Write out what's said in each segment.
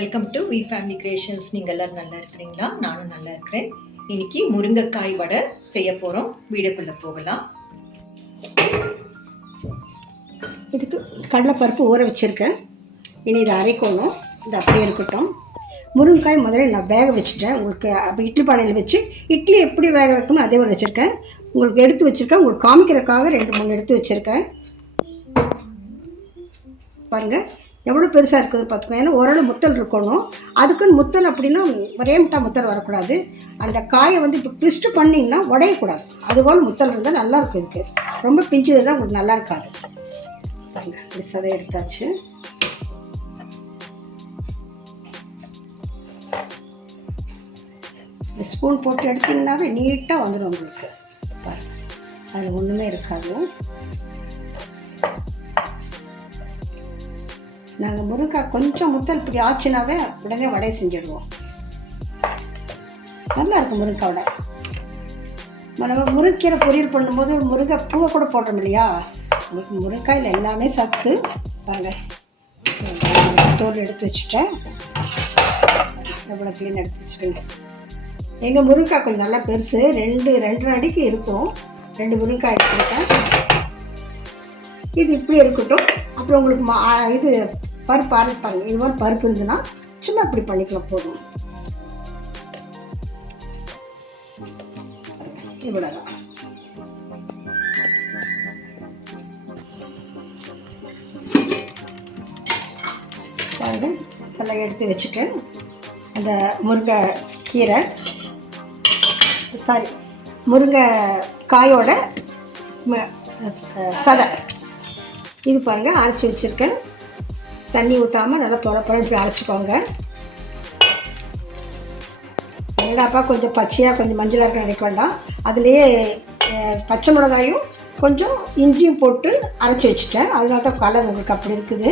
Welcome to V family creations. நீங்கள் எல்லோரும் நல்லா இருக்கிறீங்களா? நானும் நல்லா இருக்கிறேன். இன்னைக்கு முருங்கைக்காய் வடை செய்ய போகிறோம். வீடியோக்குள்ளே போகலாம். இதுக்கு கடலைப்பருப்பு ஊற வச்சுருக்கேன். இனி இதை அரைக்கணும். இது அப்படியே இருக்கட்டும். முருங்கைக்காய் முதல்ல நான் வேக வச்சுட்டேன். உங்களுக்கு அப்போ இட்லி பானையில் வச்சு இட்லி எப்படி வேக வைக்கணும் அதே மாதிரி வச்சுருக்கேன். உங்களுக்கு எடுத்து வச்சுருக்கேன். உங்களுக்கு காமிக்கிறதுக்காக 2-3 எடுத்து வச்சுருக்கேன். பாருங்கள் எவ்வளோ பெருசாக இருக்குது பார்த்துக்கோங்க. ஏன்னா ஓரளவு முத்தல் இருக்கணும். அதுக்குன்னு முத்தல் அப்படின்னா ஒரே முத்தல் வரக்கூடாது. அந்த காயை வந்து இப்போ ட்விஸ்ட்டு பண்ணிங்கன்னா உடையக்கூடாது. அதுபோல் முத்தல் இருந்தால் நல்லாயிருக்கும். இதுக்கு ரொம்ப பிஞ்சு தான் உங்களுக்கு நல்லா இருக்காது. பாருங்கள் இப்படி சதை எடுத்தாச்சு. ஸ்பூன் போட்டு எடுத்திங்கன்னாவே நீட்டாக வந்துடும் உங்களுக்கு. பாருங்கள் அதில் ஒன்றுமே இருக்காது. நாங்கள் முருங்கைக்காய் கொஞ்சம் முத்தல் இப்படி ஆச்சுனாவே உடனே வடை செஞ்சிடுவோம். நல்லாயிருக்கும் முருங்கைக்காய் வடை. நம்ம முருங்கீரை பொரியல் பண்ணும்போது முருங்கை பூவை கூட போடுறோம் இல்லையா? உங்களுக்கு முருங்கைக்காயில் எல்லாமே சத்து. பாருங்கள் தோல் எடுத்து வச்சுட்டேன். எவ்வளோ க்ளீன் எடுத்து வச்சுருங்க. எங்கள் முருங்கைக்காய் கொஞ்சம் நல்லா பெருசு. 2.5 அடிக்கு இருக்கும். 2 முருங்கைக்காய் எடுத்துருக்கேன். இது இப்படி இருக்கட்டும். அப்புறம் உங்களுக்கு இது பருப்பு அரைப்பாங்க. இது மாதிரி பருப்பு இருந்துன்னா சும்மா இப்படி பண்ணிக்கலாம் போதும். இவ்வளோதான். பாருங்க எல்லாம் எடுத்து வச்சுட்டேன். அந்த முருங்கை கீரை முருங்கை காயோட சதை இது பாருங்கள் அரைச்சி வச்சுருக்கேன். தண்ணி ஊற்றாமல் நல்லா இப்படி அரைச்சிக்கோங்க. வெங்காயப்பா கொஞ்சம் பச்சையாக கொஞ்சம் மஞ்சளாக இருக்க நினைக்க வேண்டாம். அதுலேயே பச்சை மிளகாயும் கொஞ்சம் இஞ்சியும் போட்டு அரைச்சி வச்சுட்டேன். அதனால தான் கலர் உங்களுக்கு அப்படி இருக்குது.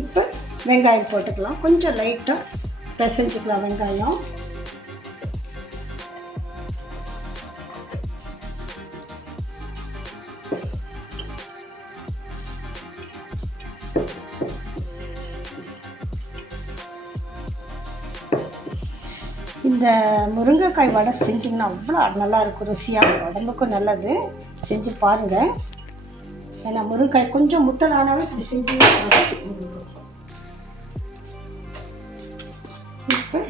இப்போ வெங்காயம் போட்டுக்கலாம். கொஞ்சம் லைட்டாக பிசைஞ்சிக்கலாம் வெங்காயம். இந்த முருங்கைக்காய் வடை செஞ்சிங்கன்னா அவ்வளோ நல்லா இருக்கும். ருசியாக உடம்புக்கும் நல்லது. செஞ்சு பாருங்கள். ஏன்னா முருங்கைக்காய் கொஞ்சம் முத்தலானாவே இப்படி செஞ்சு. இப்போ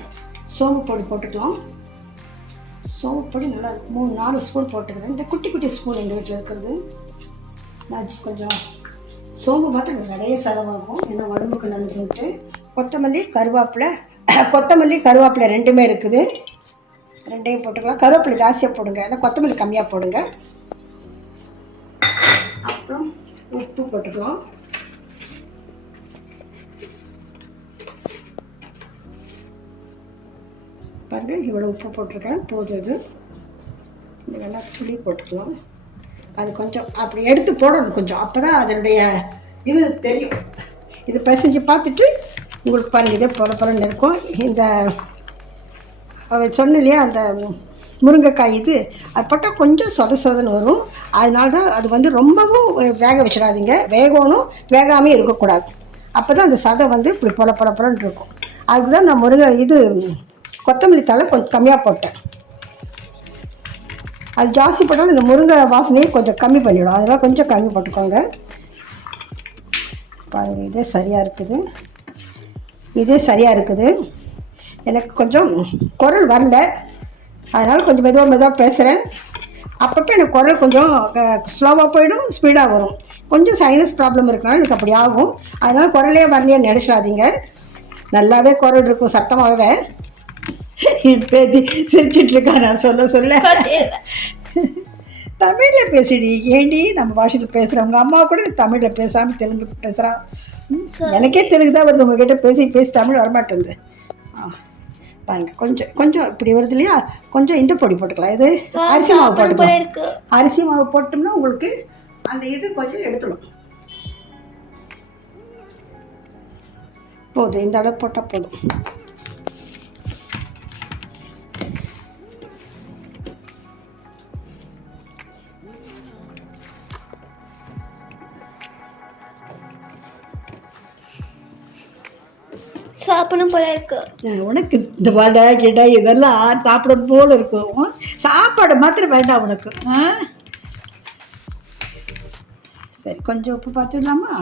சோம்பு பொடி போட்டுக்கலாம். சோம்பு பொடி நல்லா 3-4 ஸ்பூன் போட்டுக்கிறேன். இந்த குட்டி குட்டி ஸ்பூன் எங்கள் வீட்டில் இருக்கிறது. நான் கொஞ்சம் சோம்பு மாத்திரம் நிறைய செலவாகும். ஏன்னா உடம்புக்கு நல்லதுன்ட்டு. கொத்தமல்லி கருவேப்பிலை ரெண்டுமே இருக்குது. ரெண்டையும் போட்டுக்கலாம். கருவேப்பிலை ஜாஸ்தியாக போடுங்க. ஏன்னா கொத்தமல்லி கம்மியாக போடுங்க. அப்புறம் உப்பு போட்டுக்கலாம். பாருங்கள் இவ்வளோ உப்பு போட்டிருக்கேன். போதும். இதெல்லாம் துளி போட்டுக்கலாம். அது கொஞ்சம் அப்படி எடுத்து போடணும் கொஞ்சம். அப்போ தான் அதனுடைய இது தெரியும். இது பிசைஞ்சு பார்த்துட்டு உங்களுக்கு பாருங்கள் இதே பொலன்னு இருக்கும். இந்த சொன்ன இல்லையா அந்த முருங்கைக்காய் இது அது போட்டால் கொஞ்சம் சொதன்னு வரும். அதனால தான் அது வந்து ரொம்பவும் வேக வச்சிடாதீங்க. வேகணும் வேகாமல் இருக்கக்கூடாது. அப்போ தான் அந்த சதை வந்து இப்படி பொலன்னு இருக்கும். அதுக்கு தான் நான் கொத்தமல்லி தழை கொஞ்சம் கம்மியாக போட்டேன். அது ஜாஸ்தி போட்டாலும் இந்த முருங்கை வாசனையை கொஞ்சம் கம்மி பண்ணிவிடும். அதெல்லாம் கொஞ்சம் கம்மி போட்டுக்கோங்க. பாருங்கள் இதே சரியாக இருக்குது. எனக்கு கொஞ்சம் குரல் வரல. அதனால் கொஞ்சம் மெதுவாக பேசுகிறேன். அப்பப்போ எனக்கு குரல் கொஞ்சம் ஸ்லோவாக போயிடும், ஸ்பீடாக வரும். கொஞ்சம் சைனஸ் ப்ராப்ளம் இருக்கனால எனக்கு அப்படி ஆகும். அதனால் குரலே வரலையான்னு நினச்சிடாதீங்க. நல்லாவே குரல் இருக்கும் சத்தமாகவே. பேத்தி சிரிச்சிட்ருக்கா நான் சொல்ல தமிழில் பேசிடி. ஏண்டி நம்ம பாஷையில் பேசுகிறவங்க அம்மா கூட தமிழில் பேசாமல் தெலுங்கு பேசுகிறான். எனக்கே தெலுங்கு தான் வருது. உங்ககிட்ட பேசி தமிழ் வரமாட்டேங்குது. பாருங்க கொஞ்சம் இப்படி வருது இல்லையா? கொஞ்சம் இந்த பொடி போட்டுக்கலாம். இது அரிசி மாவு போட்டுக்கலாம். அரிசி மாவு போட்டோம்னா உங்களுக்கு அந்த இது கொஞ்சம் எடுத்துடும். போதும். இந்த அளவு போட்டால் போதும். சாப்பிடணும் போல இருக்கு. உனக்கு இந்த வடை கிடை இதெல்லாம் சாப்பிடணும் போல இருக்கும். சாப்பாடு மாத்திரம் வேண்டாம் உனக்கு. சரி, கொஞ்சம் உப்பு பார்த்துக்கலாமா?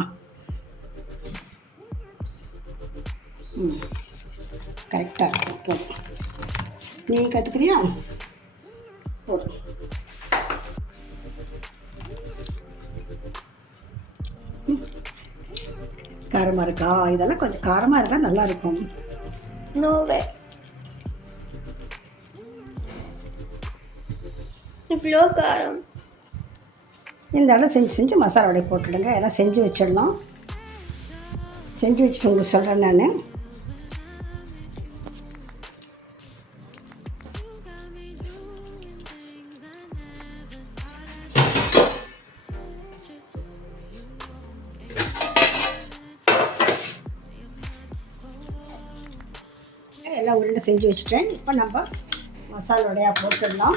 கரெக்டாக இருக்கும். போதும். நீ கற்றுக்கிறியா? போதும். காரமாக இருக்கா? இதெல்லாம் கொஞ்சம் காரமாக இருந்தால் நல்லாயிருக்கும். நோவே இவ்வளோ காரம். இந்த இடம் செஞ்சு மசாலா வடை போட்டுடுங்க. எல்லாம் செஞ்சு வச்சிடலாம். செஞ்சு வச்சுட்டு உங்களுக்கு சொல்கிறேன் நான். எல்லாம் உருண்டை செஞ்சு வச்சுட்டேன். இப்போ நம்ம மசாலா வடையாக போட்டுடலாம்.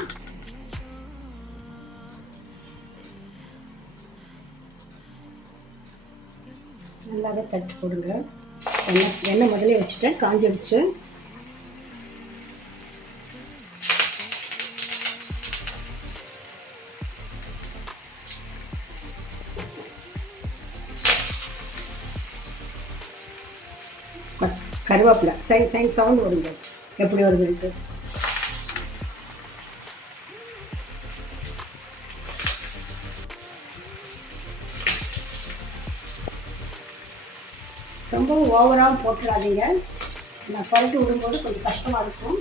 நல்லாவே தட்டு போடுங்க. எண்ணெய் முதலே வச்சுட்டேன், காஞ்சிடுச்சு. கருவேப்பிலை சைன் சவுண்ட் வருங்க, எப்படி வருதுன்ட்டு. ரொம்பவும் ஓவராகவும் போட்டுடாதீங்க. நான் பறித்து விடும்போது கொஞ்சம் கஷ்டமாக இருக்கும்.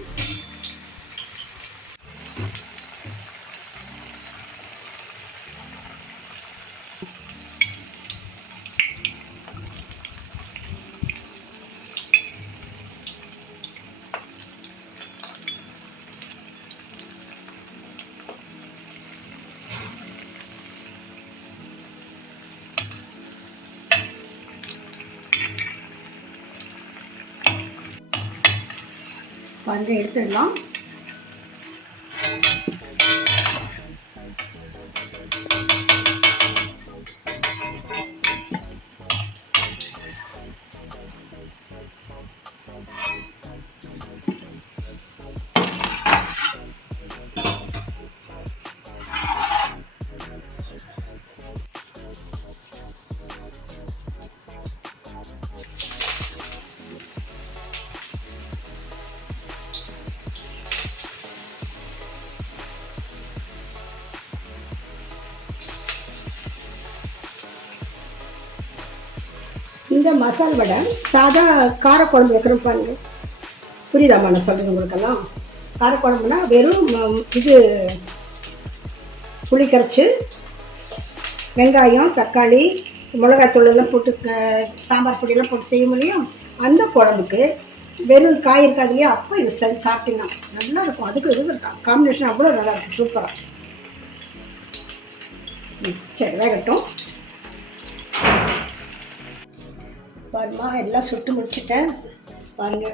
வந்து எடுத்துடலாம். இந்த மசால் வடை சாதா காரக்குழம்பு வைக்கிறோம் பாருங்க. புரியுதாம்மா நான் சொல்கிறது உங்களுக்கெல்லாம்? காரக்குழம்புனா வெறும் இது புளி கரைச்சி வெங்காயம் தக்காளி மிளகாய்த்தூள் எல்லாம் போட்டு சாம்பார் பொடியெல்லாம் போட்டு செய்ய முடியும். அந்த குழம்புக்கு வெறும் காய் இருக்காது இல்லையா, அப்போ இது சாப்பிட்டீங்கன்னா நல்லா இருக்கும். அதுக்கு இது காம்பினேஷன் அவ்வளோ நல்லாயிருக்கும், சூப்பராக. சரி, வேகட்டும். பாருமா, எல்லாம் சுட்டு முடிச்சிட்டேன் பாருங்க.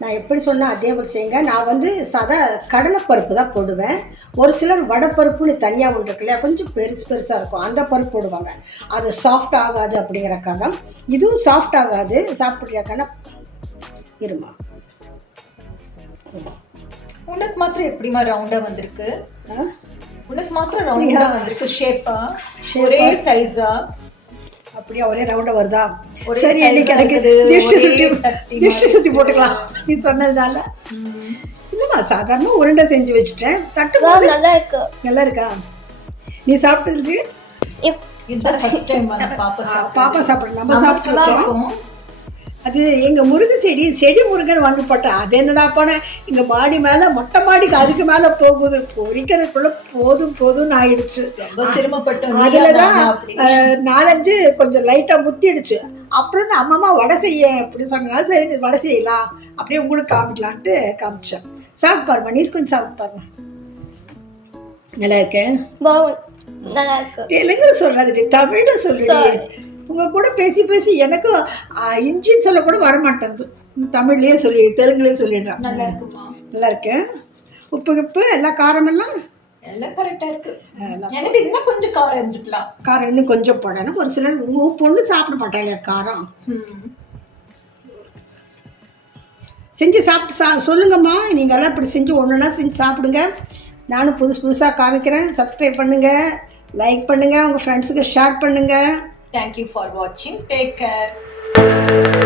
நான் எப்படி சொன்னேன் அதே மாதிரி செய்யுங்க. நான் வந்து சாதா கடலைப்பருப்பு தான் போடுவேன். ஒரு சிலர் வடைப்பருப்புன்னு தனியாக ஒன்று இருக்கு இல்லையா, கொஞ்சம் பெருசாக இருக்கும், அந்த பருப்பு போடுவாங்க. அது சாஃப்ட் ஆகாது அப்படிங்கிறக்காக. இதுவும் சாஃப்ட் ஆகாது. சாப்பிட்றியாக்கான இருமா. உனக்கு மாத்திரம் எப்படிமா ரவுண்டாக வந்திருக்கு? உனக்கு மாத்திரம் ரவுண்டாக வந்திருக்கு. ஷேப்பா ஒரே சைஸா? அப்படியே ஒரே ரவுண்டாக வருதா? சரி, இன்னைக்கு எனக்கு திருஷ்டி சுற்றி போட்டுக்கலாம் நீ சொன்னதுனால. இல்லைம்மா, சாதாரண உருண்டை செஞ்சு வச்சுட்டேன். தட்டு நல்லா இருக்கு. நல்லா இருக்கா? நீ சாப்பிட்டதுக்கு பாப்பா சாப்பிட்றேன். நம்ம சாப்பிட்ருக்கோம். அது எங்கள் முருங்கை செடி முருங்கன் வாங்கி போட்டேன். அது என்னடா போனேன் இங்கே மாடி மேலே, மொட்டை மாடிக்கு அதுக்கு மேலே போகுது. பொறிக்கிறதுக்குள்ள போதும்னு ஆயிடுச்சு. அதில் தான் 4-5 கொஞ்சம் லைட்டாக முத்திடுச்சு. அப்புறம் தான் அம்மா வடை செய்ய அப்படி சொன்னாங்க. சரி, வடை செய்யலாம் அப்படியே உங்களுக்கு காமிக்கலான்ட்டு காமிச்சேன். சாப்பிட்டு பாருமா, நீ கொஞ்சம் சாப்பிட்டு பாருமா. நல்லா இருக்கேன். நல்லா இருக்கு. தெலுங்கு சொல்லாது, தமிழ சொல்லுங்க. உங்கள் கூட பேசி எனக்கும் இஞ்சின்னு சொல்ல கூட வரமாட்டேங்குது. தமிழ்லேயே சொல்லி தெலுங்குலேயே சொல்லிடுறான். நல்லா இருக்குமா? நல்லா இருக்கேன். உப்பு எல்லா காரமெல்லாம் எல்லாம் கரெக்டாக இருக்கு. எனக்கு இன்னும் கொஞ்சம் காரம் இருந்துக்கலாம். காரம் இன்னும் கொஞ்சம் போடணும். ஒரு சிலர் உங்கள் பொண்ணு சாப்பிட மாட்டாங்க காரம். செஞ்சு சாப்பிட்டு சொல்லுங்கம்மா. நீங்கள்லாம் இப்படி செஞ்சு ஒன்றுனா செஞ்சு சாப்பிடுங்க. நானும் புதுசாக காமிக்கிறேன். சப்ஸ்கிரைப் பண்ணுங்கள், லைக் பண்ணுங்கள், உங்கள் ஃப்ரெண்ட்ஸுக்கு ஷேர் பண்ணுங்கள். தேங்க்யூ ஃபார் வாட்சிங். Take care.